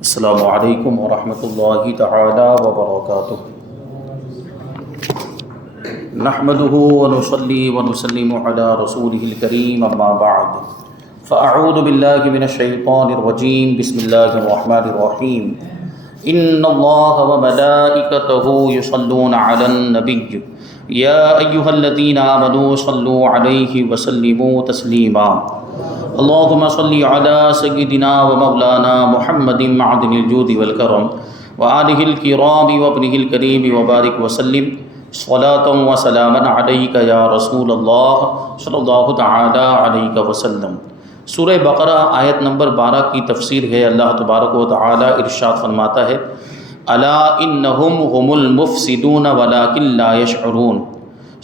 السلام علیکم ورحمۃ اللہ تعالی وبرکاتہ۔ نحمده ونصلي ونسلم على رسوله الكريم اما بعد فاعوذ باللہ من الشیطان الرجیم بسم اللہ الرحمن الرحیم ان اللہ وملائکته یصلون علی النبی یا ایہا الذین آمنوا صلوا علیہ وسلموا تسلیما اللہم صلی علی سیدنا و مولانا محمد معدن الجود والکرم وآلہ الکرام وابنہ الکریم وبارک وسلم صلاۃ و سلاما علیک یا رسول اللہ صلی اللہ تعالی علیہ وسلم۔ سورہ بقرہ آیت نمبر 12 کی تفسیر ہے۔ اللہ تبارک و تعالی ارشاد فرماتا ہے الا انہم هم المفسدون ولکن لا یشعرون،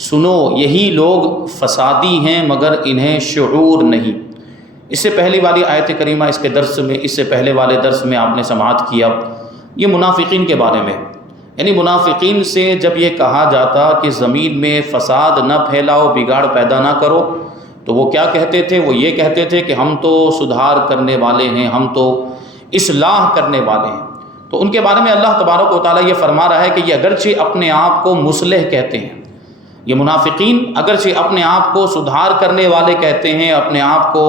سنو یہی لوگ فسادی ہیں مگر انہیں شعور نہیں۔ اس سے پہلی والی آیت کریمہ اس سے پہلے والے درس میں آپ نے سماعت کیا، یہ منافقین کے بارے میں، یعنی منافقین سے جب یہ کہا جاتا کہ زمین میں فساد نہ پھیلاؤ، بگاڑ پیدا نہ کرو، تو وہ کیا کہتے تھے؟ وہ یہ کہتے تھے کہ ہم تو سدھار کرنے والے ہیں، ہم تو اصلاح کرنے والے ہیں۔ تو ان کے بارے میں اللہ تبارک و تعالیٰ یہ فرما رہا ہے کہ یہ اگرچہ اپنے آپ کو مصلح کہتے ہیں، یہ منافقین اگرچہ اپنے آپ کو سدھار کرنے والے کہتے ہیں، اپنے آپ کو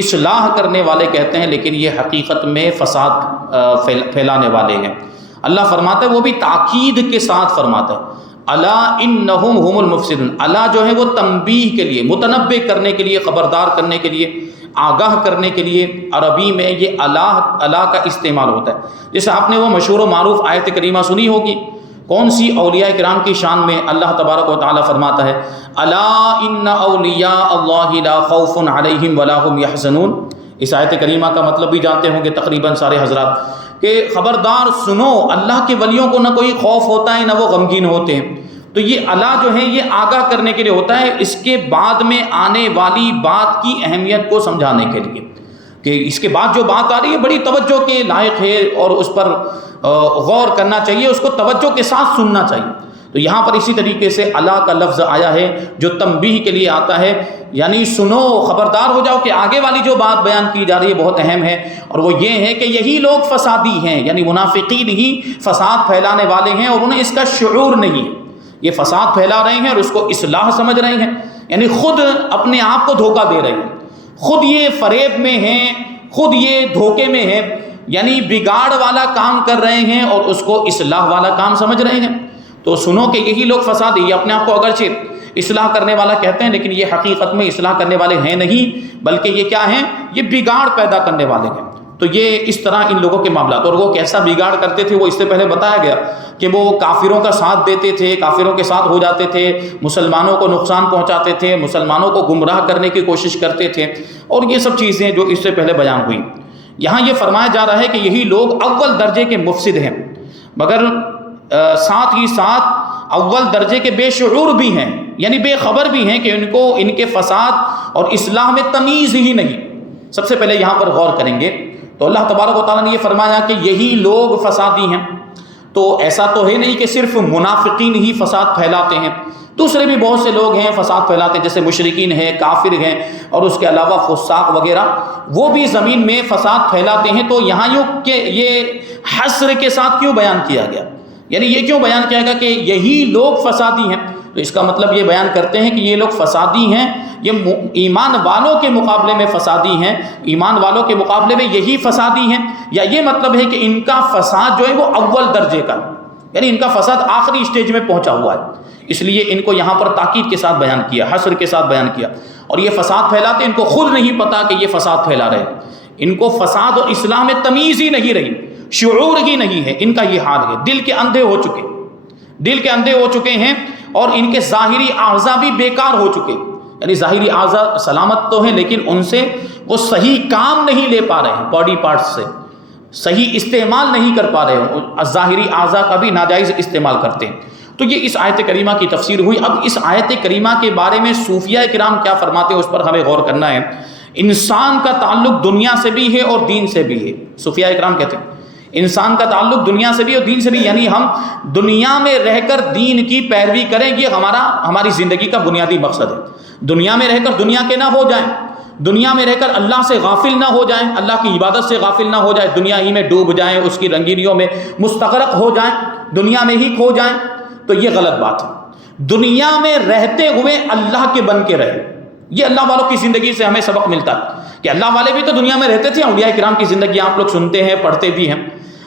اصلاح کرنے والے کہتے ہیں، لیکن یہ حقیقت میں فساد پھیلانے والے ہیں۔ اللہ فرماتا ہے، وہ بھی تاکید کے ساتھ فرماتا ہے الا انہم هم المفسدون۔ الا جو ہے وہ تنبیہ کے لیے، متنبہ کرنے کے لیے، خبردار کرنے کے لیے، آگاہ کرنے کے لیے عربی میں یہ الا کا استعمال ہوتا ہے۔ جیسے آپ نے وہ مشہور و معروف آیت کریمہ سنی ہوگی، کون سی؟ اولیاء کرام کی شان میں اللہ تبارک و تعالیٰ فرماتا ہے الا ان اولیاء اللہ لا خوف علیہم ولا هم یحزنون۔ اس آیت کریمہ کا مطلب بھی جانتے ہوں گے تقریباً سارے حضرات، کہ خبردار سنو، اللہ کے ولیوں کو نہ کوئی خوف ہوتا ہے نہ وہ غمگین ہوتے ہیں۔ تو یہ الا جو ہے یہ آگاہ کرنے کے لیے ہوتا ہے، اس کے بعد میں آنے والی بات کی اہمیت کو سمجھانے کے لیے، کہ اس کے بعد جو بات آ رہی ہے بڑی توجہ کے لائق ہے اور اس پر غور کرنا چاہیے، اس کو توجہ کے ساتھ سننا چاہیے۔ تو یہاں پر اسی طریقے سے الا کا لفظ آیا ہے جو تنبیہ کے لیے آتا ہے، یعنی سنو، خبردار ہو جاؤ کہ آگے والی جو بات بیان کی جا رہی ہے بہت اہم ہے، اور وہ یہ ہے کہ یہی لوگ فسادی ہیں، یعنی منافقین ہی فساد پھیلانے والے ہیں اور انہیں اس کا شعور نہیں۔ یہ فساد پھیلا رہے ہیں اور اس کو اصلاح سمجھ رہے ہیں، یعنی خود اپنے آپ کو دھوکہ دے رہے ہیں، خود یہ فریب میں ہیں، خود یہ دھوکے میں ہیں، یعنی بگاڑ والا کام کر رہے ہیں اور اس کو اصلاح والا کام سمجھ رہے ہیں۔ تو سنو کہ یہی لوگ فسادی، یہ اپنے آپ کو اگرچہ اصلاح کرنے والا کہتے ہیں لیکن یہ حقیقت میں اصلاح کرنے والے ہیں نہیں، بلکہ یہ کیا ہیں؟ یہ بگاڑ پیدا کرنے والے ہیں۔ تو یہ اس طرح ان لوگوں کے معاملات، اور وہ کیسا بگاڑ کرتے تھے وہ اس سے پہلے بتایا گیا کہ وہ کافروں کا ساتھ دیتے تھے، کافروں کے ساتھ ہو جاتے تھے، مسلمانوں کو نقصان پہنچاتے تھے، مسلمانوں کو گمراہ کرنے کی کوشش کرتے تھے، اور یہ سب چیزیں جو اس سے پہلے بیان ہوئی۔ یہاں یہ فرمایا جا رہا ہے کہ یہی لوگ اول درجے کے مفسد ہیں، مگر ساتھ ہی ساتھ اول درجے کے بے شعور بھی ہیں، یعنی بے خبر بھی ہیں کہ ان کے فساد اور اصلاح میں تمیز ہی نہیں۔ سب سے پہلے یہاں پر غور کریں گے تو اللہ تبارک و تعالیٰ نے یہ فرمایا کہ یہی لوگ فسادی ہیں، تو ایسا تو ہے نہیں کہ صرف منافقین ہی فساد پھیلاتے ہیں، دوسرے بھی بہت سے لوگ ہیں فساد پھیلاتے ہیں، جیسے مشرکین ہیں، کافر ہیں، اور اس کے علاوہ فساق وغیرہ، وہ بھی زمین میں فساد پھیلاتے ہیں۔ تو یہاں کہ یہ حصر کے ساتھ کیوں بیان کیا گیا، یعنی یہ کیوں بیان کیا گیا کہ یہی لوگ فسادی ہیں؟ تو اس کا مطلب یہ بیان کرتے ہیں کہ یہ لوگ فسادی ہیں، یہ ایمان والوں کے مقابلے میں فسادی ہیں، ایمان والوں کے مقابلے میں یہی فسادی ہیں، یا یہ مطلب ہے کہ ان کا فساد جو ہے وہ اول درجے کا، یعنی ان کا فساد آخری اسٹیج میں پہنچا ہوا ہے، اس لیے ان کو یہاں پر تاکید کے ساتھ بیان کیا، حصر کے ساتھ بیان کیا۔ اور یہ فساد پھیلاتے ان کو خود نہیں پتا کہ یہ فساد پھیلا رہے ہیں، ان کو فساد اور اصلاح میں تمیز ہی نہیں رہی، شعور ہی نہیں ہے، ان کا یہ حال ہے، دل کے اندھے ہو چکے ہیں، اور ان کے ظاہری اعضاء بھی بیکار ہو چکے، یعنی ظاہری اعضاء سلامت تو ہیں لیکن ان سے وہ صحیح کام نہیں لے پا رہے ہیں، باڈی پارٹس سے صحیح استعمال نہیں کر پا رہے ہیں، ظاہری اعضاء کا بھی ناجائز استعمال کرتے ہیں۔ تو یہ اس آیت کریمہ کی تفسیر ہوئی۔ اب اس آیت کریمہ کے بارے میں صوفیہ کرام کیا فرماتے ہیں اس پر ہمیں غور کرنا ہے۔ انسان کا تعلق دنیا سے بھی ہے اور دین سے بھی ہے۔ صوفیہ کرام کہتے ہیں انسان کا تعلق دنیا سے بھی اور دین سے بھی، یعنی ہم دنیا میں رہ کر دین کی پیروی کریں، یہ ہماری زندگی کا بنیادی مقصد ہے۔ دنیا میں رہ کر دنیا کے نہ ہو جائیں، دنیا میں رہ کر اللہ سے غافل نہ ہو جائیں، اللہ کی عبادت سے غافل نہ ہو جائیں، دنیا ہی میں ڈوب جائیں، اس کی رنگینیوں میں مستغرق ہو جائیں، دنیا میں ہی کھو جائیں، تو یہ غلط بات ہے۔ دنیا میں رہتے ہوئے اللہ کے بن کے رہے۔ یہ اللہ والوں کی زندگی سے ہمیں سبق ملتا ہے کہ اللہ والے بھی تو دنیا میں رہتے تھے، اولیاء کرام کی زندگی آپ لوگ سنتے ہیں، پڑھتے بھی ہیں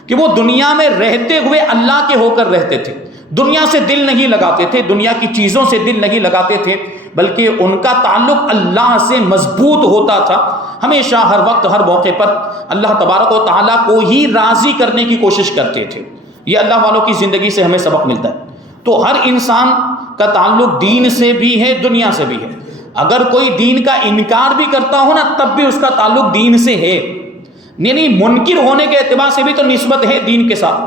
کہ وہ دنیا میں رہتے ہوئے اللہ کے ہو کر رہتے تھے، دنیا سے دل نہیں لگاتے تھے، دنیا کی چیزوں سے دل نہیں لگاتے تھے، بلکہ ان کا تعلق اللہ سے مضبوط ہوتا تھا۔ ہمیشہ ہر وقت ہر موقع پر اللہ تبارک و تعالیٰ کو ہی راضی کرنے کی کوشش کرتے تھے۔ یہ اللہ والوں کی زندگی سے ہمیں سبق ملتا ہے۔ تو ہر انسان کا تعلق دین سے بھی ہے، دنیا سے بھی ہے۔ اگر کوئی دین کا انکار بھی کرتا ہو نا، تب بھی اس کا تعلق دین سے ہے، یعنی منکر ہونے کے اعتبار سے بھی تو نسبت ہے دین کے ساتھ۔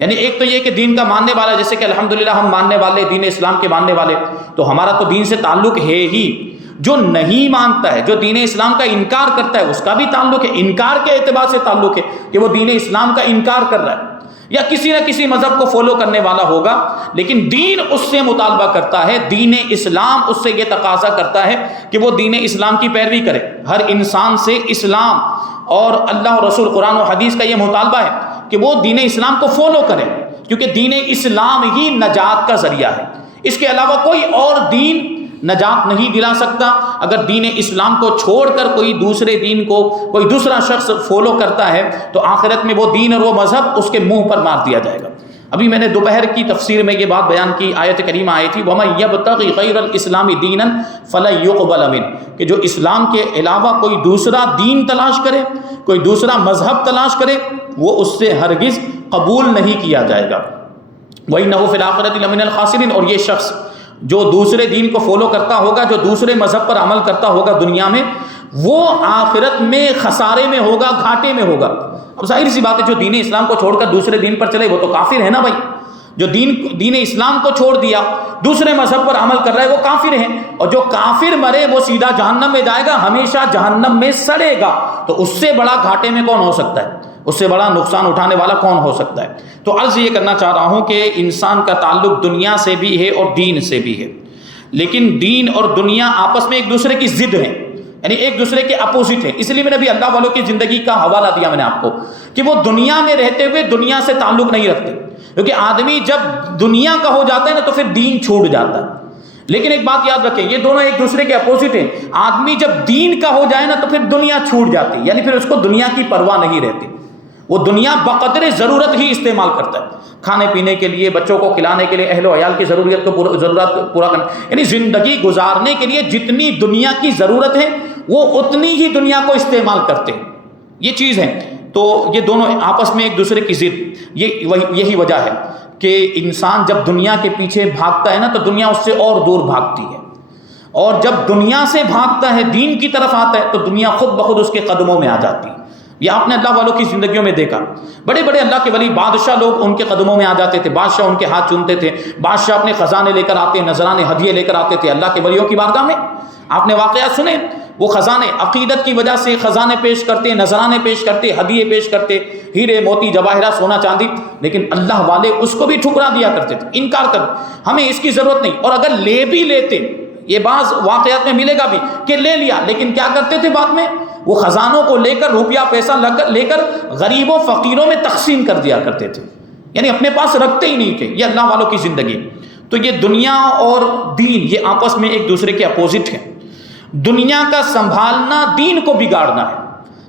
یعنی ایک تو یہ کہ دین کا ماننے والا، جیسے کہ الحمدللہ ہم ماننے والے، دین اسلام کے ماننے والے، تو ہمارا تو دین سے تعلق ہے ہی۔ جو نہیں مانتا ہے، جو دین اسلام کا انکار کرتا ہے، اس کا بھی تعلق ہے، انکار کے اعتبار سے تعلق ہے کہ وہ دین اسلام کا انکار کر رہا ہے یا کسی نہ کسی مذہب کو فالو کرنے والا ہوگا، لیکن دین اس سے مطالبہ کرتا ہے، دین اسلام اس سے یہ تقاضا کرتا ہے کہ وہ دین اسلام کی پیروی کرے۔ ہر انسان سے اسلام اور اللہ اور رسول قرآن و حدیث کا یہ مطالبہ ہے کہ وہ دین اسلام کو فالو کرے، کیونکہ دین اسلام ہی نجات کا ذریعہ ہے۔ اس کے علاوہ کوئی اور دین نجات نہیں دلا سکتا۔ اگر دین اسلام کو چھوڑ کر کوئی دوسرے دین کو کوئی دوسرا شخص فالو کرتا ہے تو آخرت میں وہ دین اور وہ مذہب اس کے منہ پر مار دیا جائے گا۔ ابھی میں نے دوپہر کی تفسیر میں یہ بات بیان کی، آیت کریمہ آئی تھی وَمَن يَبْتَغِ غَيْرَ الْإِسْلَامِ دِينًا فَلَن يُقْبَلَ مِنْهُ، کہ جو اسلام کے علاوہ کوئی دوسرا دین تلاش کرے، کوئی دوسرا مذہب تلاش کرے، وہ اس سے ہرگز قبول نہیں کیا جائے گا۔ وَإِنَّهُ فِي الْآخِرَةِ لَمِنَ الْخَاسِرِينَ، اور یہ شخص جو دوسرے دین کو فالو کرتا ہوگا، جو دوسرے مذہب پر عمل کرتا ہوگا دنیا میں، وہ آخرت میں خسارے میں ہوگا، گھاٹے میں ہوگا۔ اب ظاہر سی بات ہے جو دین اسلام کو چھوڑ کر دوسرے دین پر چلے وہ تو کافر ہے نا بھائی۔ جو دین اسلام کو چھوڑ دیا، دوسرے مذہب پر عمل کر رہا ہے، وہ کافر ہے، اور جو کافر مرے وہ سیدھا جہنم میں جائے گا، ہمیشہ جہنم میں سڑے گا۔ تو اس سے بڑا گھاٹے میں کون ہو سکتا ہے؟ اس سے بڑا نقصان اٹھانے والا کون ہو سکتا ہے؟ تو عرض یہ کرنا چاہ رہا ہوں کہ انسان کا تعلق دنیا سے بھی ہے اور دین سے بھی ہے، لیکن دین اور دنیا آپس میں ایک دوسرے کی ضد ہیں، یعنی ایک دوسرے کے اپوزٹ ہیں۔ اس لیے میں نے ابھی اللہ والوں کی زندگی کا حوالہ دیا میں نے آپ کو کہ وہ دنیا میں رہتے ہوئے دنیا سے تعلق نہیں رکھتے، کیونکہ آدمی جب دنیا کا ہو جاتا ہے نا تو پھر دین چھوٹ جاتا ہے۔ لیکن ایک بات یاد رکھیں، یہ دونوں ایک دوسرے کے اپوزٹ ہیں۔ آدمی جب دین کا ہو جائے نا تو پھر دنیا چھوٹ جاتی، یعنی پھر اس کو دنیا کی پرواہ نہیں رہتی، وہ دنیا بقدر ضرورت ہی استعمال کرتا ہے، کھانے پینے کے لیے، بچوں کو کھلانے کے لیے، اہل و عیال کی ضرورت پورا کرنا، یعنی زندگی گزارنے کے لیے جتنی دنیا کی ضرورت ہے وہ اتنی ہی دنیا کو استعمال کرتے ہیں۔ یہ چیز ہے، تو یہ دونوں آپس میں ایک دوسرے کی ضد، یہی وجہ ہے کہ انسان جب دنیا کے پیچھے بھاگتا ہے نا تو دنیا اس سے اور دور بھاگتی ہے، اور جب دنیا سے بھاگتا ہے دین کی طرف آتا ہے تو دنیا خود بخود اس کے قدموں میں آ جاتی ہے۔ یہ آپ نے اللہ والوں کی زندگیوں میں دیکھا، بڑے بڑے اللہ کے ولی بادشاہ لوگ ان کے قدموں میں آ جاتے تھے، بادشاہ ان کے ہاتھ چومتے تھے، بادشاہ اپنے خزانے لے کر آتے، نذرانے ہدیے لے کر آتے تھے اللہ کے ولیوں کی بارگاہ میں۔ آپ نے واقعات سنے، وہ خزانے عقیدت کی وجہ سے خزانے پیش کرتے، نذرانے پیش کرتے، ہدیے پیش کرتے، ہیرے موتی جواہرات سونا چاندی، لیکن اللہ والے اس کو بھی ٹھکرا دیا کرتے تھے، انکار کر، ہمیں اس کی ضرورت نہیں۔ اور اگر لے بھی لیتے، یہ بعض واقعات میں ملے گا بھی کہ لے لیا، لیکن کیا کرتے تھے بعد میں؟ وہ خزانوں کو لے کر، روپیہ پیسہ لے کر غریبوں فقیروں میں تقسیم کر دیا کرتے تھے، یعنی اپنے پاس رکھتے ہی نہیں تھے۔ یہ اللہ والوں کی زندگی۔ تو یہ دنیا اور دین یہ آپس میں ایک دوسرے کے اپوزٹ ہیں۔ دنیا کا سنبھالنا دین کو بگاڑنا ہے،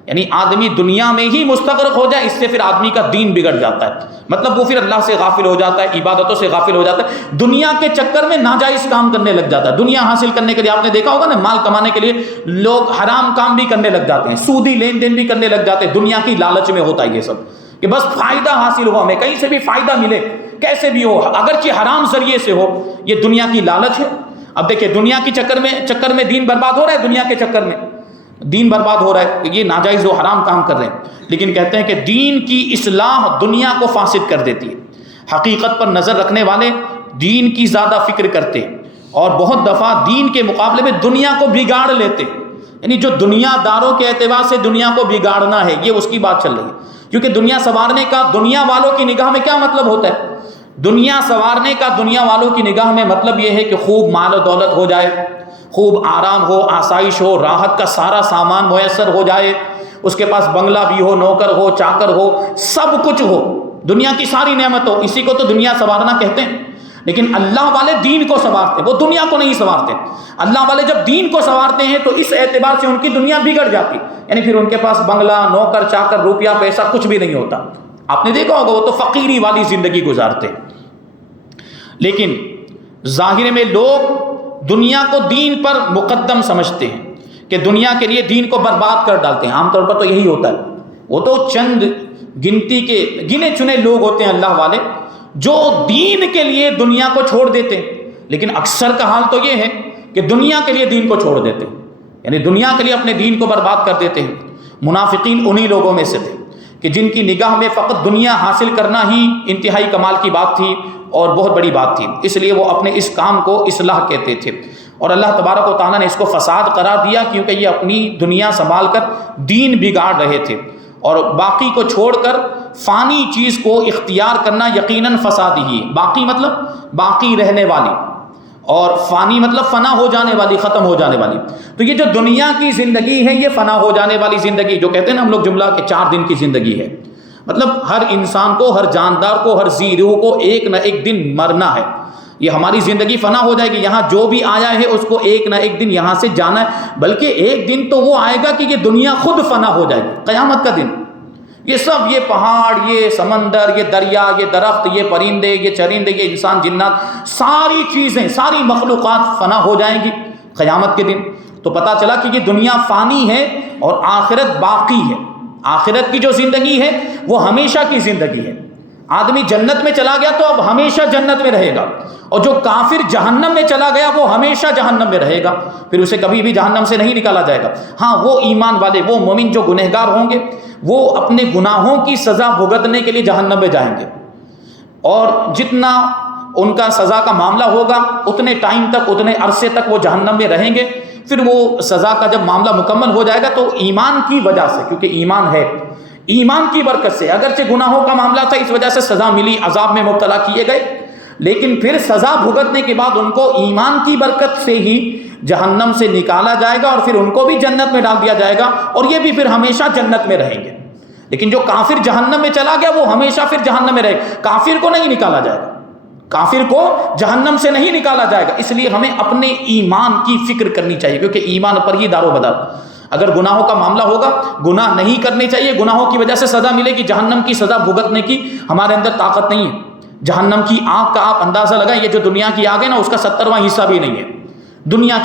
یعنی آدمی دنیا میں ہی مستغرق ہو جائے، اس سے پھر آدمی کا دین بگڑ جاتا ہے، مطلب وہ پھر اللہ سے غافل ہو جاتا ہے، عبادتوں سے غافل ہو جاتا ہے، دنیا کے چکر میں ناجائز کام کرنے لگ جاتا ہے۔ دنیا حاصل کرنے کے لیے آپ نے دیکھا ہوگا نا، مال کمانے کے لیے لوگ حرام کام بھی کرنے لگ جاتے ہیں، سودی لین دین بھی کرنے لگ جاتے ہیں، دنیا کی لالچ میں ہوتا ہے یہ سب، کہ بس فائدہ حاصل ہو، ہمیں کہیں سے بھی فائدہ ملے، کیسے بھی ہو، اگرچہ حرام ذریعے سے ہو، یہ دنیا کی لالچ ہے۔ اب دیکھیں دنیا کی چکر میں دین برباد ہو رہا ہے، دنیا کے چکر میں دین برباد ہو رہا ہے، یہ ناجائز و حرام کام کر رہے ہیں، لیکن کہتے ہیں کہ دین کی اصلاح دنیا کو فاسد کر دیتی ہے۔ حقیقت پر نظر رکھنے والے دین کی زیادہ فکر کرتے ہیں، اور بہت دفعہ دین کے مقابلے میں دنیا کو بگاڑ لیتے ہیں، یعنی جو دنیا داروں کے اعتبار سے دنیا کو بگاڑنا ہے، یہ اس کی بات چل رہی ہے، کیونکہ دنیا سنوارنے کا دنیا والوں کی نگاہ میں کیا مطلب ہوتا ہے؟ دنیا سنوارنے کا دنیا والوں کی نگاہ میں مطلب یہ ہے کہ خوب مال و دولت ہو جائے، خوب آرام ہو، آسائش ہو، راحت کا سارا سامان میسر ہو جائے، اس کے پاس بنگلہ بھی ہو، نوکر ہو، چاکر ہو، سب کچھ ہو، دنیا کی ساری نعمت ہو، اسی کو تو دنیا سنوارنا کہتے ہیں۔ لیکن اللہ والے دین کو سنوارتے ہیں، وہ دنیا کو نہیں سنوارتے۔ اللہ والے جب دین کو سنوارتے ہیں تو اس اعتبار سے ان کی دنیا بگڑ جاتی، یعنی پھر ان کے پاس بنگلہ، نوکر چاکر، روپیہ پیسہ کچھ بھی نہیں ہوتا۔ آپ نے دیکھا ہوگا وہ تو فقیری والی زندگی گزارتے ہیں۔ لیکن ظاہر میں لوگ دنیا کو دین پر مقدم سمجھتے ہیں کہ دنیا کے لیے دین کو برباد کر ڈالتے ہیں۔ عام طور پر تو یہی ہوتا ہے۔ وہ تو چند گنتی کے گنے چنے لوگ ہوتے ہیں اللہ والے جو دین کے لیے دنیا کو چھوڑ دیتے ہیں، لیکن اکثر کا حال تو یہ ہے کہ دنیا کے لیے دین کو چھوڑ دیتے ہیں، یعنی دنیا کے لیے اپنے دین کو برباد کر دیتے ہیں۔ منافقین انہی لوگوں میں سے تھے کہ جن کی نگاہ میں فقط دنیا حاصل کرنا ہی انتہائی کمال کی بات تھی اور بہت بڑی بات تھی، اس لیے وہ اپنے اس کام کو اصلاح کہتے تھے، اور اللہ تبارک و تعالیٰ نے اس کو فساد قرار دیا کیونکہ یہ اپنی دنیا سنبھال کر دین بگاڑ رہے تھے، اور باقی کو چھوڑ کر فانی چیز کو اختیار کرنا یقیناً فساد ہی ہے۔ باقی مطلب باقی رہنے والی، اور فانی مطلب فنا ہو جانے والی، ختم ہو جانے والی۔ تو یہ جو دنیا کی زندگی ہے یہ فنا ہو جانے والی زندگی، جو کہتے ہیں نا ہم لوگ جملہ کہ 4 دن کی زندگی ہے، مطلب ہر انسان کو، ہر جاندار کو، ہر ذی روح کو ایک نہ ایک دن مرنا ہے۔ یہ ہماری زندگی فنا ہو جائے گی، یہاں جو بھی آیا ہے اس کو ایک نہ ایک دن یہاں سے جانا ہے، بلکہ ایک دن تو وہ آئے گا کہ یہ دنیا خود فنا ہو جائے گی، قیامت کا دن۔ یہ سب، یہ پہاڑ، یہ سمندر، یہ دریا، یہ درخت، یہ پرندے، یہ چرندے، یہ انسان جنات، ساری چیزیں، ساری مخلوقات فنا ہو جائیں گی قیامت کے دن۔ تو پتہ چلا کہ یہ دنیا فانی ہے اور آخرت باقی ہے۔ آخرت کی جو زندگی ہے وہ ہمیشہ کی زندگی ہے۔ آدمی جنت میں چلا گیا تو اب ہمیشہ جنت میں رہے گا، اور جو کافر جہنم میں چلا گیا وہ ہمیشہ جہنم میں رہے گا، پھر اسے کبھی بھی جہنم سے نہیں نکالا جائے گا۔ ہاں، وہ ایمان والے، وہ مومن جو گنہگار ہوں گے، وہ اپنے گناہوں کی سزا بھگتنے کے لیے جہنم میں جائیں گے، اور جتنا ان کا سزا کا معاملہ ہوگا اتنے ٹائم تک، اتنے عرصے تک وہ جہنم میں رہیں گے۔ پھر وہ سزا کا جب معاملہ مکمل ہو جائے گا تو ایمان کی وجہ سے، کیونکہ ایمان ہے، ایمان کی برکت سے، اگرچہ گناہوں کا معاملہ تھا اس وجہ سے سزا ملی، عذاب میں مبتلا کیے گئے، لیکن پھر سزا بھگتنے کے بعد ان کو ایمان کی برکت سے ہی جہنم سے نکالا جائے گا، اور پھر ان کو بھی جنت میں ڈال دیا جائے گا، اور یہ بھی پھر ہمیشہ جنت میں رہیں گے۔ لیکن جو کافر جہنم میں چلا گیا وہ ہمیشہ پھر جہنم میں رہے گا، کافر کو نہیں نکالا جائے گا، کافر کو جہنم سے نہیں نکالا جائے گا۔ اس لیے ہمیں اپنے ایمان کی فکر کرنی چاہیے، کیونکہ ایمان پر ہی دار و مدار۔ اگر گناہوں کا معاملہ ہوگا، گناہ نہیں کرنے چاہیے، گناہوں کی وجہ سے سزا ملے گی، جہنم کی سزا بھگتنے کی ہمارے اندر طاقت نہیں ہے۔ جہنم کی آگ کا آپ اندازہ لگائیں، یہ جو دنیا کی آگ ہے نا اس کا 70واں حصہ بھی نہیں ہے۔ دنیا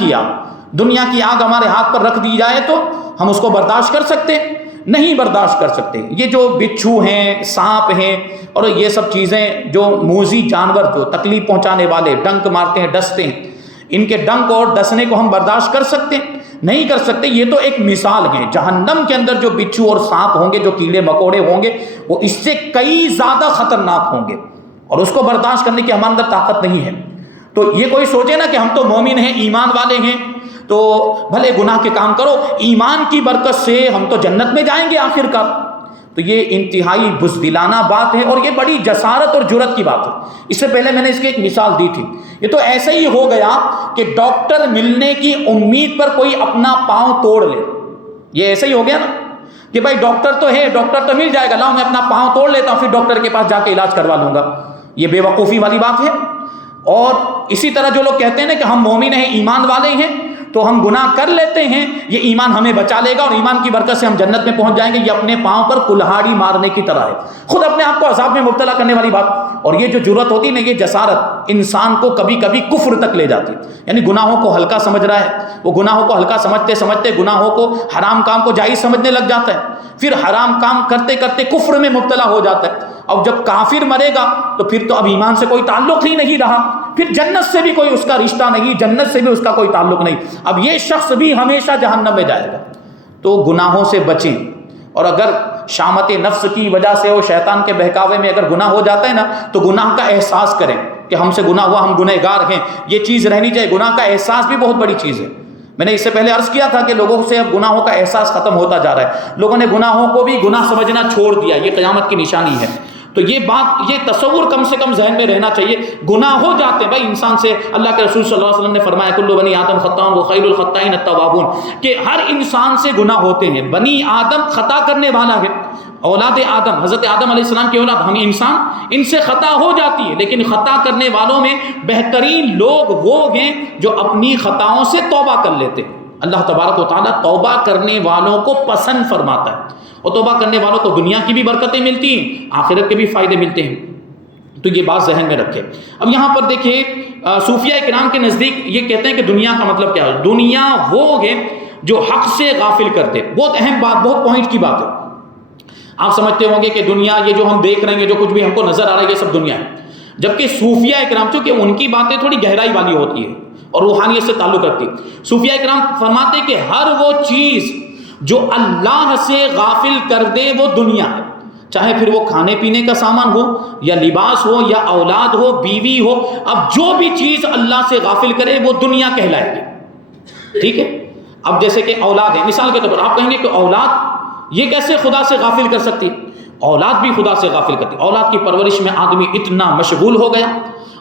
کی آگ ہمارے ہاتھ پر رکھ دی جائے تو ہم اس کو برداشت کر سکتے؟ نہیں برداشت کر سکتے۔ یہ جو بچھو ہیں، سانپ ہیں، اور یہ سب چیزیں جو موذی جانور جو تکلیف پہنچانے والے، ڈنک مارتے ہیں، ڈستے ہیں، ان کے ڈنک اور ڈسنے کو ہم برداشت کر سکتے ہیں؟ نہیں کر سکتے۔ یہ تو ایک مثال ہے۔ جہنم کے اندر جو بچھو اور سانپ ہوں گے، جو کیڑے مکوڑے ہوں گے، وہ اس سے کئی زیادہ خطرناک ہوں گے، اور اس کو برداشت کرنے کی ہمارے اندر طاقت نہیں ہے۔ تو یہ کوئی سوچے نا کہ ہم تو مومن ہیں، ایمان والے ہیں، تو بھلے گناہ کے کام کرو، ایمان کی برکت سے ہم تو جنت میں جائیں گے آخر کار۔ تو یہ انتہائی بزدلانہ بات ہے، اور یہ بڑی جسارت اور جرأت کی بات ہے۔ اس سے پہلے میں نے اس کی ایک مثال دی تھی۔ یہ تو ایسے ہی ہو گیا کہ ڈاکٹر ملنے کی امید پر کوئی اپنا پاؤں توڑ لے۔ یہ ایسے ہی ہو گیا نا کہ بھائی ڈاکٹر تو ہے، ڈاکٹر تو مل جائے گا، لاؤ میں اپنا پاؤں توڑ لیتا ہوں، پھر ڈاکٹر کے پاس جا کے علاج کروا لوں گا۔ یہ بے وقوفی والی بات ہے۔ اور اسی طرح جو لوگ کہتے ہیں نا کہ ہم مومن ہیں، ایمان والے ہیں، تو ہم گناہ کر لیتے ہیں، یہ ایمان ہمیں بچا لے گا اور ایمان کی برکت سے ہم جنت میں پہنچ جائیں گے، یہ اپنے پاؤں پر کلہاڑی مارنے کی طرح ہے، خود اپنے آپ کو عذاب میں مبتلا کرنے والی بات۔ اور یہ جو جرأت ہوتی ہے نا، یہ جسارت انسان کو کبھی کبھی کفر تک لے جاتی ہے، یعنی گناہوں کو ہلکا سمجھ رہا ہے، وہ گناہوں کو ہلکا سمجھتے سمجھتے گناہوں کو، حرام کام کو جائز سمجھنے لگ جاتا ہے، پھر حرام کام کرتے کرتے کفر میں مبتلا ہو جاتا ہے۔ اب جب کافر مرے گا تو پھر تو اب ایمان سے کوئی تعلق ہی نہیں رہا، پھر جنت سے بھی کوئی اس کا رشتہ نہیں، جنت سے بھی اس کا کوئی تعلق نہیں، اب یہ شخص بھی ہمیشہ جہنم میں جائے گا۔ تو گناہوں سے بچیں، اور اگر شامت نفس کی وجہ سے ہو، شیطان کے بہکاوے میں اگر گناہ ہو جاتا ہے نا، تو گناہ کا احساس کریں کہ ہم سے گناہ ہوا، ہم گنہگار ہیں، یہ چیز رہنی چاہیے۔ گناہ کا احساس بھی بہت بڑی چیز ہے۔ میں نے اس سے پہلے عرض کیا تھا کہ لوگوں سے اب گناہوں کا احساس ختم ہوتا جا رہا ہے، لوگوں نے گناہوں کو بھی گناہ سمجھنا چھوڑ دیا، یہ قیامت کی نشانی ہے۔ تو یہ بات، یہ تصور کم سے کم ذہن میں رہنا چاہیے. گناہ ہو جاتے ہیں بھائی انسان سے. اللہ کے رسول صلی اللہ علیہ وسلم نے فرمایا کل بنی آدم خطاء وخیر الخطائین التوابون، کہ ہر انسان سے گناہ ہوتے ہیں. بنی آدم خطا کرنے والا ہے، اولاد آدم، حضرت آدم علیہ السلام کی اولاد ہم انسان، ان سے خطا ہو جاتی ہے. لیکن خطا کرنے والوں میں بہترین لوگ وہ ہیں جو اپنی خطاؤں سے توبہ کر لیتے ہیں. اللہ تبارک و تعالیٰ توبہ کرنے والوں کو پسند فرماتا ہے، اور توبہ کرنے والوں کو دنیا کی بھی برکتیں ملتی ہیں، آخرت کے بھی فائدے ملتے ہیں. تو یہ بات ذہن میں رکھیں. اب یہاں پر دیکھیں صوفیہ کرام کے نزدیک یہ کہتے ہیں کہ دنیا کا مطلب کیا ہے؟ دنیا وہ ہے جو حق سے غافل کر دے. بہت اہم بات، بہت پوائنٹ کی بات ہے. آپ سمجھتے ہوں گے کہ دنیا یہ جو ہم دیکھ رہے ہیں، جو کچھ بھی ہم کو نظر آ رہا ہے، یہ سب دنیا ہے. جبکہ صوفیہ کرام، چونکہ ان کی باتیں تھوڑی گہرائی والی ہوتی ہے اور روحانیت سے تعلق رکھتی ہے، صوفیہ کرام فرماتے ہیں کہ ہر وہ چیز جو اللہ سے غافل کر دے وہ دنیا ہے. چاہے پھر وہ کھانے پینے کا سامان ہو، یا لباس ہو، یا اولاد ہو، بیوی ہو. اب جو بھی چیز اللہ سے غافل کرے وہ دنیا کہلائے گی. ٹھیک ہے. اب جیسے کہ اولاد ہے، مثال کے طور پر آپ کہیں گے کہ اولاد یہ کیسے خدا سے غافل کر سکتی؟ اولاد بھی خدا سے غافل کرتی. اولاد کی پرورش میں آدمی اتنا مشغول ہو گیا،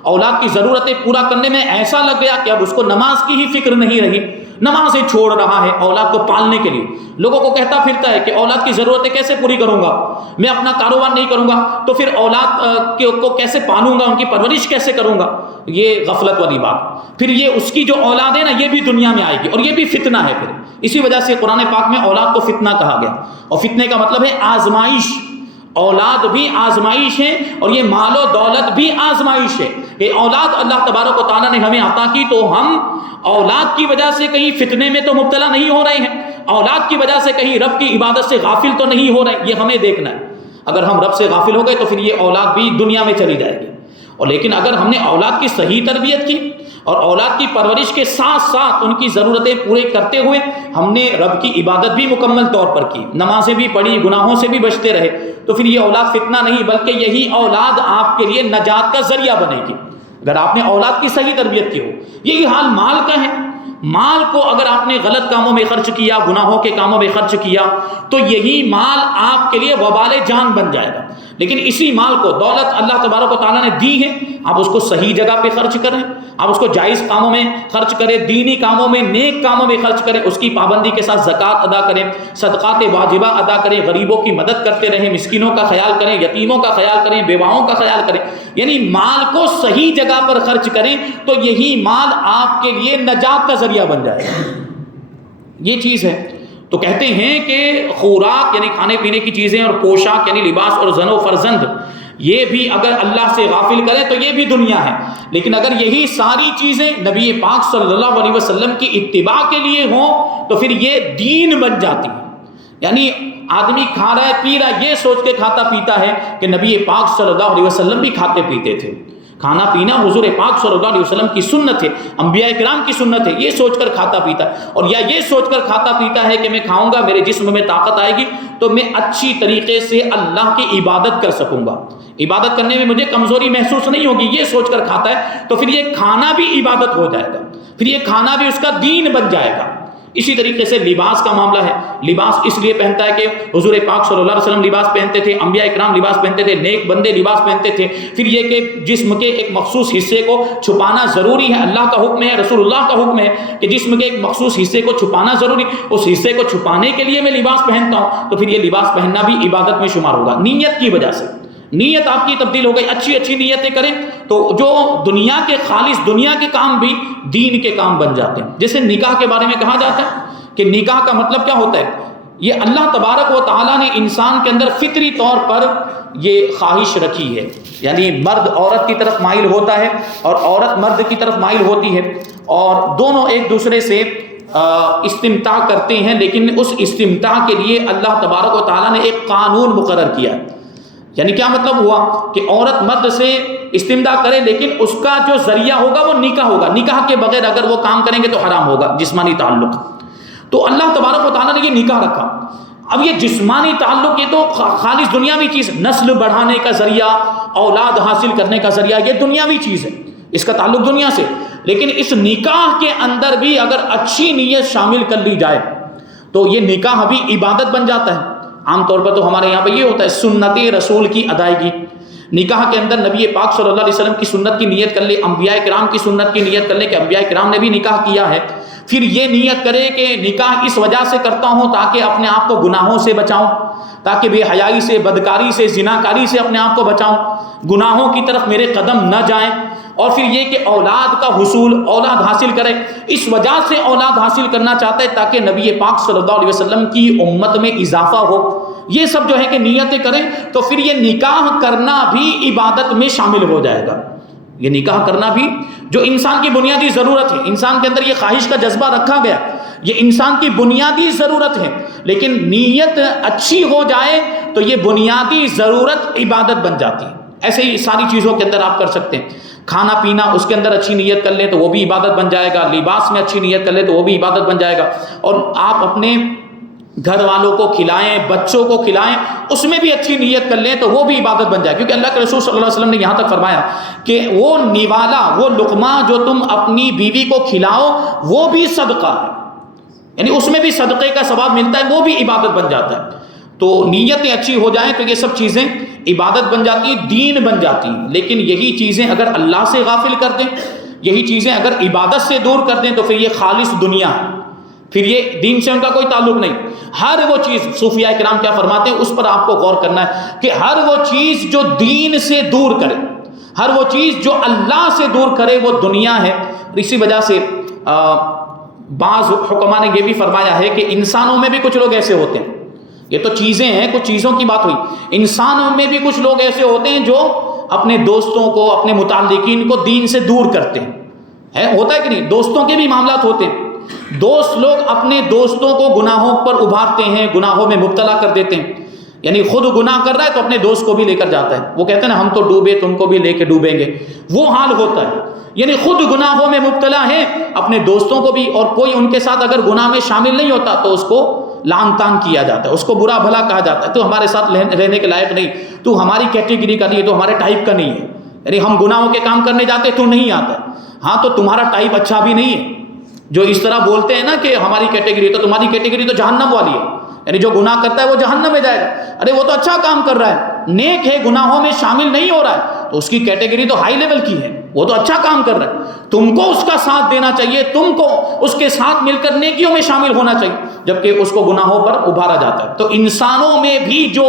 اولاد کی ضرورتیں پورا کرنے میں ایسا لگ گیا کہ اب اس کو نماز کی ہی فکر نہیں رہی. نمازیں چھوڑ رہا ہے اولاد کو پالنے کے لیے. لوگوں کو کہتا پھرتا ہے کہ اولاد کی ضرورتیں کیسے پوری کروں گا، میں اپنا کاروبار نہیں کروں گا تو پھر اولاد کو کیسے پالوں گا، ان کی پرورش کیسے کروں گا. یہ غفلت والی بات. پھر یہ اس کی جو اولاد ہے نا، یہ بھی دنیا میں آئے گی، اور یہ بھی فتنہ ہے. پھر اسی وجہ سے قرآن پاک میں اولاد کو فتنہ کہا گیا. اور فتنے کا مطلب ہے آزمائش. اولاد بھی آزمائش ہے، اور یہ مال و دولت بھی آزمائش ہے. یہ اولاد اللہ تبارک و تعالیٰ نے ہمیں عطا کی، تو ہم اولاد کی وجہ سے کہیں فتنے میں تو مبتلا نہیں ہو رہے ہیں، اولاد کی وجہ سے کہیں رب کی عبادت سے غافل تو نہیں ہو رہے ہیں. یہ ہمیں دیکھنا ہے. اگر ہم رب سے غافل ہو گئے تو پھر یہ اولاد بھی دنیا میں چلی جائے گی. اور لیکن اگر ہم نے اولاد کی صحیح تربیت کی اور اولاد کی پرورش کے ساتھ ساتھ ان کی ضرورتیں پورے کرتے ہوئے ہم نے رب کی عبادت بھی مکمل طور پر کی، نمازیں بھی پڑھی، گناہوں سے بھی بچتے رہے، تو پھر یہ اولاد فتنہ نہیں، بلکہ یہی اولاد آپ کے لیے نجات کا ذریعہ بنے گی اگر آپ نے اولاد کی صحیح تربیت کی ہو. یہی حال مال کا ہے. مال کو اگر آپ نے غلط کاموں میں خرچ کیا، گناہوں کے کاموں میں خرچ کیا، تو یہی مال آپ کے لیے وبال جان بن جائے گا. لیکن اسی مال کو، دولت اللہ تبارک و تعالیٰ نے دی ہے، آپ اس کو صحیح جگہ پہ خرچ کریں، آپ اس کو جائز کاموں میں خرچ کریں، دینی کاموں میں، نیک کاموں میں خرچ کریں، اس کی پابندی کے ساتھ زکوٰۃ ادا کریں، صدقات واجبہ ادا کریں، غریبوں کی مدد کرتے رہیں، مسکینوں کا خیال کریں، یتیموں کا خیال کریں، بیواؤں کا خیال کریں. یعنی مال کو صحیح جگہ پر خرچ کریں تو یہی مال آپ کے لیے نجات کا ذریعہ بن جائے گا. یہ چیز ہے. تو کہتے ہیں کہ خوراک یعنی کھانے پینے کی چیزیں، اور پوشاک یعنی لباس، اور زن و فرزند، یہ بھی اگر اللہ سے غافل کرے تو یہ بھی دنیا ہے. لیکن اگر یہی ساری چیزیں نبی پاک صلی اللہ علیہ وسلم کی اتباع کے لیے ہوں تو پھر یہ دین بن جاتی ہے. یعنی آدمی کھا رہا ہے، پی رہا ہے، یہ سوچ کے کھاتا پیتا ہے کہ نبی پاک صلی اللہ علیہ وسلم بھی کھاتے پیتے تھے. کھانا پینا حضور پاک صلی اللہ علیہ وسلم کی سنت ہے، انبیاء کرام کی سنت ہے. یہ سوچ کر کھاتا پیتا ہے، اور یا یہ سوچ کر کھاتا پیتا ہے کہ میں کھاؤں گا، میرے جسم میں طاقت آئے گی تو میں اچھی طریقے سے اللہ کی عبادت کر سکوں گا، عبادت کرنے میں مجھے کمزوری محسوس نہیں ہوگی. یہ سوچ کر کھاتا ہے تو پھر یہ کھانا بھی عبادت ہو جائے گا، پھر یہ کھانا بھی اس کا دین بن جائے گا. اسی طریقے سے لباس کا معاملہ ہے. لباس اس لیے پہنتا ہے کہ حضور پاک صلی اللہ علیہ وسلم لباس پہنتے تھے، انبیاء اکرام لباس پہنتے تھے، نیک بندے لباس پہنتے تھے. پھر یہ کہ جسم کے ایک مخصوص حصے کو چھپانا ضروری ہے، اللہ کا حکم ہے، رسول اللہ کا حکم ہے کہ جسم کے ایک مخصوص حصے کو چھپانا ضروری. اس حصے کو چھپانے کے لیے میں لباس پہنتا ہوں، تو پھر یہ لباس پہننا بھی عبادت میں شمار ہوگا. نیت کی وجہ سے نیت آپ کی تبدیل ہو گئی، اچھی نیتیں کریں تو جو دنیا کے خالص دنیا کے کام بھی دین کے کام بن جاتے ہیں. جیسے نکاح کے بارے میں کہا جاتا ہے کہ نکاح کا مطلب کیا ہوتا ہے. یہ اللہ تبارک و تعالیٰ نے انسان کے اندر فطری طور پر یہ خواہش رکھی ہے، یعنی مرد عورت کی طرف مائل ہوتا ہے اور عورت مرد کی طرف مائل ہوتی ہے، اور دونوں ایک دوسرے سے استمتاع کرتے ہیں. لیکن اس استمتاع کے لیے اللہ تبارک و تعالیٰ نے ایک قانون مقرر کیا ہے. یعنی کیا مطلب ہوا کہ عورت مرد سے استمتاع کرے، لیکن اس کا جو ذریعہ ہوگا وہ نکاح ہوگا. نکاح کے بغیر اگر وہ کام کریں گے تو حرام ہوگا جسمانی تعلق. تو اللہ تبارک و تعالیٰ نے یہ نکاح رکھا. اب یہ جسمانی تعلق یہ تو خالص دنیاوی چیز، نسل بڑھانے کا ذریعہ، اولاد حاصل کرنے کا ذریعہ، یہ دنیاوی چیز ہے، اس کا تعلق دنیا سے. لیکن اس نکاح کے اندر بھی اگر اچھی نیت شامل کر لی جائے تو یہ نکاح بھی عبادت بن جاتا ہے. عام طور پر تو ہمارے یہاں پہ یہ ہوتا ہے سنت رسول کی ادائیگی. نکاح کے اندر نبی پاک صلی اللہ علیہ وسلم کی سنت کی نیت کر لے، انبیاء کرام کی سنت کی نیت کر لے کہ انبیاء کرام نے بھی نکاح کیا ہے، پھر یہ نیت کرے کہ نکاح اس وجہ سے کرتا ہوں تاکہ اپنے آپ کو گناہوں سے بچاؤں، تاکہ بے حیائی سے، بدکاری سے، زناکاری سے اپنے آپ کو بچاؤں، گناہوں کی طرف میرے قدم نہ جائیں، اور پھر یہ کہ اولاد کا حصول، اولاد حاصل کرے، اس وجہ سے اولاد حاصل کرنا چاہتا ہے تاکہ نبی پاک صلی اللہ علیہ وسلم کی امت میں اضافہ ہو، یہ سب جو ہے کہ نیتیں کریں، تو پھر یہ نکاح کرنا بھی عبادت میں شامل ہو جائے گا۔ یہ نکاح کرنا بھی جو انسان کی بنیادی ضرورت ہے، انسان کے اندر یہ خواہش کا جذبہ رکھا گیا، یہ انسان کی بنیادی ضرورت ہے، لیکن نیت اچھی ہو جائے تو یہ بنیادی ضرورت عبادت بن جاتی ہے۔ ایسے ہی ساری چیزوں کے اندر آپ کر سکتے ہیں، کھانا پینا اس کے اندر اچھی نیت کر لیں تو وہ بھی عبادت بن جائے گا، لباس میں اچھی نیت کر لیں تو وہ بھی عبادت بن جائے گا، اور آپ اپنے گھر والوں کو کھلائیں، بچوں کو کھلائیں، اس میں بھی اچھی نیت کر لیں تو وہ بھی عبادت بن جائے، کیونکہ اللہ کے رسول صلی اللہ علیہ وسلم نے یہاں تک فرمایا کہ وہ نوالا، وہ لقمہ جو تم اپنی بیوی کو کھلاؤ وہ بھی صدقہ ہے، یعنی اس میں بھی صدقے کا ثواب ملتا ہے، وہ بھی عبادت بن جاتا ہے۔ تو نیتیں اچھی ہو جائیں تو یہ سب چیزیں عبادت بن جاتی ہیں، دین بن جاتی ہیں۔ لیکن یہی چیزیں اگر اللہ سے غافل کر دیں، یہی چیزیں اگر عبادت سے دور کر دیں تو پھر یہ خالص دنیا ہے، پھر یہ دین سے ان کا کوئی تعلق نہیں۔ ہر وہ چیز، صوفیاء کرام کیا فرماتے ہیں، اس پر آپ کو غور کرنا ہے کہ ہر وہ چیز جو دین سے دور کرے، ہر وہ چیز جو اللہ سے دور کرے وہ دنیا ہے۔ اسی وجہ سے بعض حکماء نے یہ بھی فرمایا ہے کہ انسانوں میں بھی کچھ لوگ ایسے ہوتے ہیں، یہ تو چیزیں ہیں، کچھ چیزوں کی بات ہوئی، انسانوں میں بھی کچھ لوگ ایسے ہوتے ہیں جو اپنے دوستوں کو، اپنے متعلقین کو دین سے دور کرتے ہیں، ہوتا ہے کہ نہیں؟ دوستوں کے بھی معاملات ہوتے ہیں، دوست لوگ اپنے دوستوں کو گناہوں پر ابھارتے ہیں، گناہوں میں مبتلا کر دیتے ہیں، یعنی خود گناہ کر رہا ہے تو اپنے دوست کو بھی لے کر جاتا ہے، وہ کہتے ہیں نا ہم تو ڈوبے تم کو بھی لے کے ڈوبیں گے، وہ حال ہوتا ہے، یعنی خود گناہوں میں مبتلا ہے، اپنے دوستوں کو بھی، اور کوئی ان کے ساتھ اگر گناہ میں شامل نہیں ہوتا تو اس کو لعن طعن کیا جاتا ہے، اس کو برا بھلا کہا جاتا ہے، تو ہمارے ساتھ رہنے کے لائق نہیں، تو ہماری کیٹیگری کا نہیں ہے، تو ہمارے ٹائپ کا نہیں ہے، یعنی ہم گناہوں کے کام کرنے جاتے تو نہیں آتا ہے، ہاں تو تمہارا ٹائپ اچھا بھی نہیں ہے، جو اس طرح بولتے ہیں نا کہ ہماری کیٹیگری، تو تمہاری کیٹیگری تو جہنم والی ہے، یعنی جو گناہ کرتا ہے وہ جہنم میں جائے گا، ارے وہ تو اچھا کام کر رہا ہے، نیک ہے، گناہوں میں شامل نہیں ہو رہا ہے، تو اس کی کیٹیگری تو ہائی لیول کی ہے، وہ تو اچھا کام کر رہا ہے، تم کو اس کا ساتھ دینا چاہیے، تم کو اس کے ساتھ مل کر نیکیوں میں شامل ہونا چاہیے، جبکہ اس کو گناہوں پر ابھارا جاتا ہے۔ تو انسانوں میں بھی جو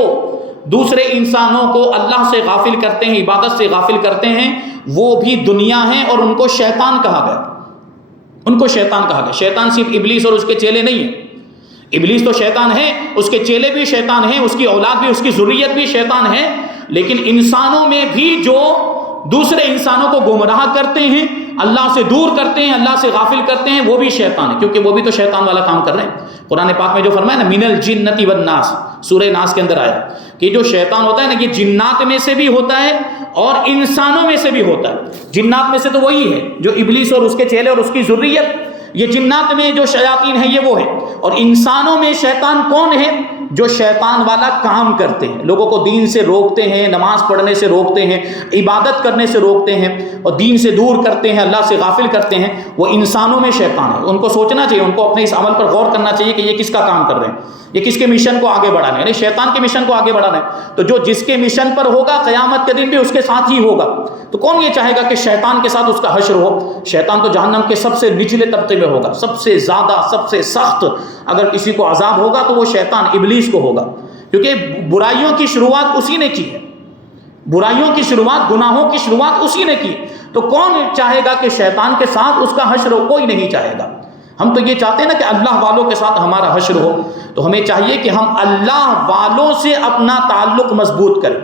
دوسرے انسانوں کو اللہ سے غافل کرتے ہیں، عبادت سے غافل کرتے ہیں، وہ بھی دنیا ہے، اور ان کو شیطان کہا گیا، ان کو شیطان کہا گیا۔ شیطان صرف ابلیس اور اس کے چیلے نہیں ہیں، ابلیس تو شیطان ہے، اس کے چیلے بھی شیطان ہیں، اس کی اولاد بھی، اس کی ذریت بھی شیطان ہے، لیکن انسانوں میں بھی جو دوسرے انسانوں کو گمراہ کرتے ہیں، اللہ سے دور کرتے ہیں، اللہ سے غافل کرتے ہیں، وہ بھی شیطان ہے، کیونکہ وہ بھی تو شیطان والا کام کر رہے ہیں۔ قرآن پاک میں جو فرمایا نا من الجنۃ والناس، سورہ ناس کے اندر آیا کہ جو شیطان ہوتا ہے نا، یہ جنات میں سے بھی ہوتا ہے اور انسانوں میں سے بھی ہوتا ہے۔ جنات میں سے تو وہی ہے جو ابلیس اور اس کے چیلے اور اس کی ذریت، یہ جنات میں جو شیاطین ہیں یہ وہ ہے، اور انسانوں میں شیطان کون ہے؟ جو شیطان والا کام کرتے ہیں، لوگوں کو دین سے روکتے ہیں، نماز پڑھنے سے روکتے ہیں، عبادت کرنے سے روکتے ہیں، اور دین سے دور کرتے ہیں، اللہ سے غافل کرتے ہیں، وہ انسانوں میں شیطان ہے۔ ان کو سوچنا چاہیے، ان کو اپنے اس عمل پر غور کرنا چاہیے کہ یہ کس کا کام کر رہے ہیں، یہ کس کے مشن کو آگے بڑھانا ہے، یعنی شیطان کے مشن کو آگے بڑھانا ہے، تو جو جس کے مشن پر ہوگا قیامت کے دن بھی اس کے ساتھ ہی ہوگا۔ تو کون یہ چاہے گا کہ شیطان کے ساتھ اس کا حشر ہو؟ شیطان تو جہنم کے سب سے نچلے طبقے میں ہوگا، سب سے زیادہ، سب سے سخت اگر کسی کو عذاب ہوگا تو وہ شیطان ابلیس کو ہوگا، کیونکہ برائیوں کی شروعات اسی نے کی ہے، برائیوں کی شروعات، گناہوں کی شروعات اسی نے کی، تو کون چاہے گا کہ شیطان کے ساتھ اس کا حشر ہو؟ کوئی نہیں چاہے گا۔ ہم تو یہ چاہتے ہیں نا کہ اللہ والوں کے ساتھ ہمارا حشر ہو، تو ہمیں چاہیے کہ ہم اللہ والوں سے اپنا تعلق مضبوط کریں۔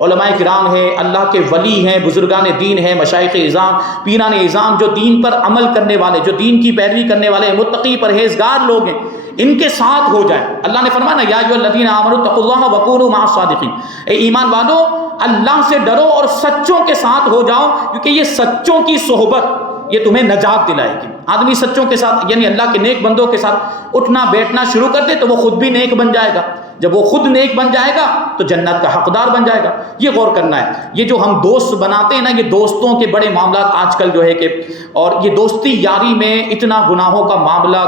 علماء کرام ہیں، اللہ کے ولی ہیں، بزرگان دین ہیں، مشائخ اعظام، پیران اعظام، جو دین پر عمل کرنے والے، جو دین کی پیروی کرنے والے، متقی پرہیزگار لوگ ہیں، ان کے ساتھ ہو جائے۔ اللہ نے فرمایا نا یا ایھا الذین آمنوا اتقوا اللہ وکونوا مع الصادقین، اے ایمان والو اللہ سے ڈرو اور سچوں کے ساتھ ہو جاؤ، کیونکہ یہ سچوں کی صحبت یہ تمہیں نجات دلائے گی۔ آدمی سچوں کے ساتھ، یعنی اللہ کے نیک بندوں کے ساتھ اٹھنا بیٹھنا شروع کر دے تو وہ خود بھی نیک بن جائے گا، جب وہ خود نیک بن جائے گا تو جنت کا حقدار بن جائے گا۔ یہ غور کرنا ہے۔ یہ جو ہم دوست بناتے ہیں نا، یہ دوستوں کے بڑے معاملات آج کل جو ہے کہ، اور یہ دوستی یاری میں اتنا گناہوں کا معاملہ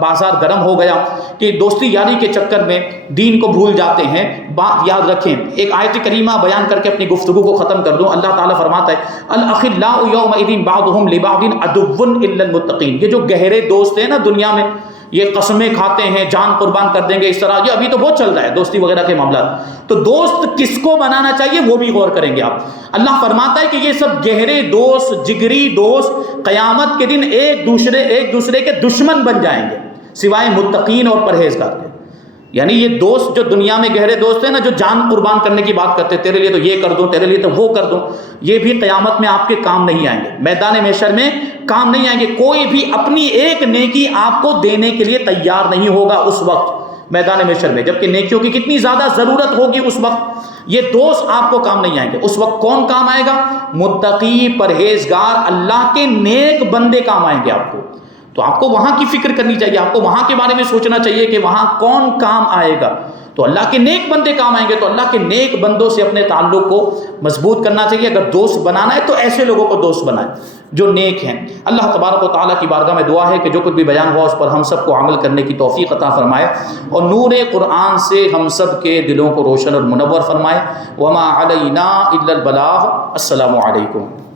بازار گرم ہو گیا کہ دوستی یاری کے چکر میں دین کو بھول جاتے ہیں۔ بات یاد رکھیں، ایک آیت کریمہ بیان کر کے اپنی گفتگو کو ختم کر دوں۔ اللہ تعالیٰ فرماتا ہے الاخلاء یومئذ بعضهم لبعض عدو الا المتقین۔ یہ جو گہرے دوست ہیں نا دنیا میں، یہ قسمیں کھاتے ہیں، جان قربان کر دیں گے، اس طرح، یہ ابھی تو بہت چل رہا ہے دوستی وغیرہ کے معاملات۔ تو دوست کس کو بنانا چاہیے وہ بھی غور کریں گے آپ۔ اللہ فرماتا ہے کہ یہ سب گہرے دوست، جگری دوست قیامت کے دن ایک دوسرے کے دشمن بن جائیں گے، سوائے متقین اور پرہیزگار کے۔ یعنی یہ دوست جو دنیا میں گہرے دوست ہیں نا، جو جان قربان کرنے کی بات کرتے ہیں، تیرے لیے تو یہ کر دوں، تیرے لیے تو وہ کر دوں، یہ بھی قیامت میں آپ کے کام نہیں آئیں گے، میدان محشر میں کام نہیں آئیں گے۔ کوئی بھی اپنی ایک نیکی آپ کو دینے کے لیے تیار نہیں ہوگا اس وقت میدان محشر میں، جبکہ نیکیوں کی کتنی زیادہ ضرورت ہوگی اس وقت۔ یہ دوست آپ کو کام نہیں آئیں گے۔ اس وقت کون کام آئے گا؟ متقی، پرہیزگار، اللہ کے نیک بندے کام آئیں گے آپ کو۔ تو آپ کو وہاں کی فکر کرنی چاہیے، آپ کو وہاں کے بارے میں سوچنا چاہیے کہ وہاں کون کام آئے گا۔ تو اللہ کے نیک بندے کام آئیں گے، تو اللہ کے نیک بندوں سے اپنے تعلق کو مضبوط کرنا چاہیے۔ اگر دوست بنانا ہے تو ایسے لوگوں کو دوست بنائیں جو نیک ہیں۔ اللہ تبارک و تعالیٰ کی بارگاہ میں دعا ہے کہ جو کچھ بھی بیان ہوا اس پر ہم سب کو عمل کرنے کی توفیق عطا فرمائے، اور نور قرآن سے ہم سب کے دلوں کو روشن اور منور فرمائے۔ وما علینا الا البلاغ۔ السلام علیکم۔